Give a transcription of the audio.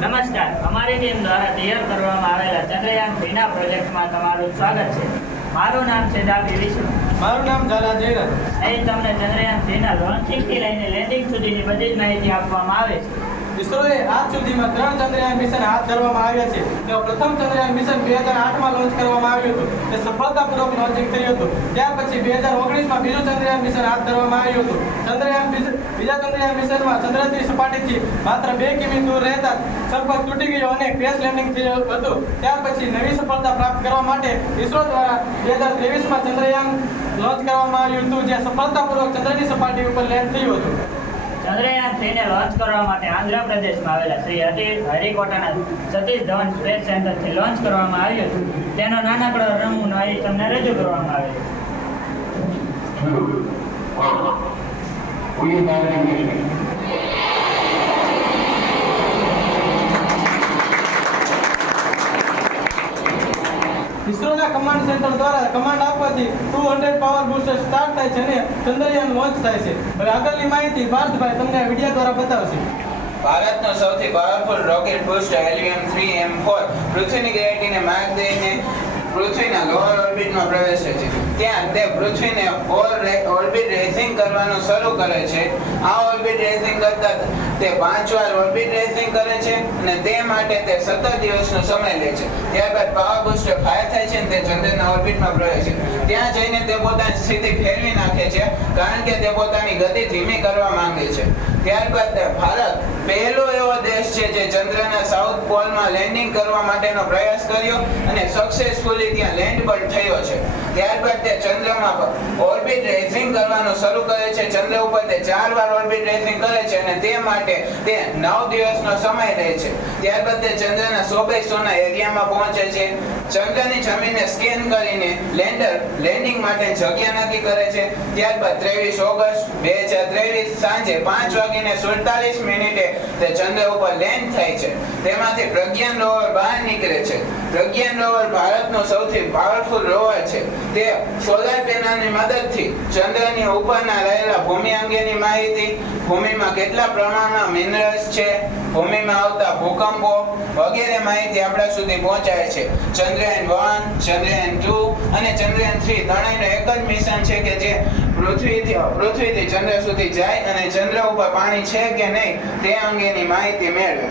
નમસ્કાર, અમારી ટીમ દ્વારા તૈયાર કરવામાં આવેલા ચંદ્રયાન-3ના પ્રોજેક્ટમાં તમારું સ્વાગત છે. મારું નામ છે ડાભી વિષ્ણુ. મારું નામ ઝાલા જયરાજ. અહીં તમને ચંદ્રયાન-3ના લોન્ચિંગથી લઈને લેન્ડિંગ સુધીની બધી જ માહિતી આપવામાં આવે છે. ઇસરોએ આજ સુધીમાં 3 ચંદ્રયાન મિશન હાથ ધરવામાં આવ્યા છે. તેમાં પ્રથમ ચંદ્રયાન મિશન 2008માં લોન્ચ કરવામાં આવ્યું હતું. તે સફળતાપૂર્વક લોન્ચિંગ થયું હતું. ત્યાર પછી 2019માં બીજું ચંદ્રયાન મિશન હાથ ધરવામાં આવ્યું હતું. બીજા ચંદ્રયાન મિશનમાં ચંદ્રની સપાટીથી માત્ર 2 કિમી દૂર રહેતા સંપર્ક તૂટી ગયો અને ક્રેશ લેન્ડિંગ થયું હતું. ત્યાર પછી નવી સફળતા પ્રાપ્ત કરવા માટે ઇસરો દ્વારા 2023માં ચંદ્રયાન લોન્ચ કરવામાં આવ્યું હતું, જ્યાં સફળતાપૂર્વક ચંદ્રની સપાટી ઉપર લેન્ડ થયું હતું. ચંદ્રયાન-3ને લોન્ચ કરવા માટે આંધ્રપ્રદેશમાં આવેલા શ્રી હરિકોટાના સતીશ ધવન સ્પેસ સેન્ટરથી લોન્ચ કરવામાં આવ્યું હતું. તેનો નાનકડો નમૂનો અહીં તમને રજૂ કરવામાં આવે છે. ઇસરોના કમાન્ડ સેન્ટર દ્વારા કમાન્ડ આપવાથી 200 પાવર બૂસ્ટર સ્ટાર્ટ થાય છે અને ચંદ્રયાન લોન્ચ થાય છે. હવે આગળની માહિતી પાર્થભાઈ તમને આ વિડીયો દ્વારા બતાવશે. ભારતનો સૌથી પાવરફુલ રોકેટ બૂસ્ટર હેલિયમ-3 M4 પૃથ્વીની ગ્રેવિટીને માત દઈને પૃથ્વીના લોઅર ઓર્બિટમાં પ્રવેશે છે. ત્યાં તે પૃથ્વીને ઓર્બિટ રેસિંગ કરવાનું શરૂ કરે છે. આ ઓર્બિટ રેસિંગ કરતા તે 5 વાર ઓર્બિટ રેસિંગ કરે છે અને તે માટે તે 17 દિવસનો સમય લે છે. ત્યારબાદ પાવર બૂસ્ટર ફાયર થાય છે અને તે ચંદ્રના ઓર્બિટમાં પ્રવેશે છે. ત્યાં જઈને તે પોતાની સ્થિતિ ફેરવી નાખે છે, કારણ કે તે પોતાની ગતિ ધીમી કરવા માંગે છે. ત્યારબાદ ભારત પહેલો એવો દેશ છે જે ચંદ્રના સાઉથ પોલમાં લેન્ડિંગ કરવા માટેનો પ્રયાસ કર્યો અને સક્સેસફુલી ત્યાં લેન્ડ પણ થયો છે. ત્યારબાદ તે ચંદ્રમાં ઓર્બિટ રેસિંગ કરવાનું શરૂ કરે છે. ચંદ્ર ઉપર તે 4 વાર ઓર્બિટ રેસિંગ કરે છે અને તે માટે તે 9 દિવસનો સમય લે છે. ત્યારબાદ તે ચંદ્રના 100/100 એરિયામાં પહોંચે છે. ચંદ્રની જમીનને સ્કેન કરીને લેન્ડર લેન્ડિંગ માટે જગ્યા નક્કી કરે છે. ત્યારબાદ 23 ઓગસ્ટ 2023 સાંજે 5:47 તે ચંદ્ર ઉપર લેન્ડ થાય છે. તેમાંથી પ્રજ્ઞાન રોવર બહાર નીકળે છે. પ્રજ્ઞાન રોવર ભારતનું સૌથી પાવરફુલ રોવર છે. તે સોલાર પેનલની મદદથી ચંદ્રની ઉપરના રહેલા ભૂમિ અંગેની માહિતી, ભૂમિમાં કેટલા પ્રમાણમાં મિનરલ્સ છે, ભૂમિમાં આવતા ભૂકંપો વગેરે માહિતી આપણા સુધી પહોંચાડે છે. ચંદ્રયાન-1, ચંદ્રયાન-2 અને ચંદ્રયાન-3 ત્રણેયનું એક જ મિશન છે કે જે પૃથ્વીથી ચંદ્ર સુધી જાય અને ચંદ્ર ઉપર પાણી છે કે નહીં તે અંગેની માહિતી મેળવે.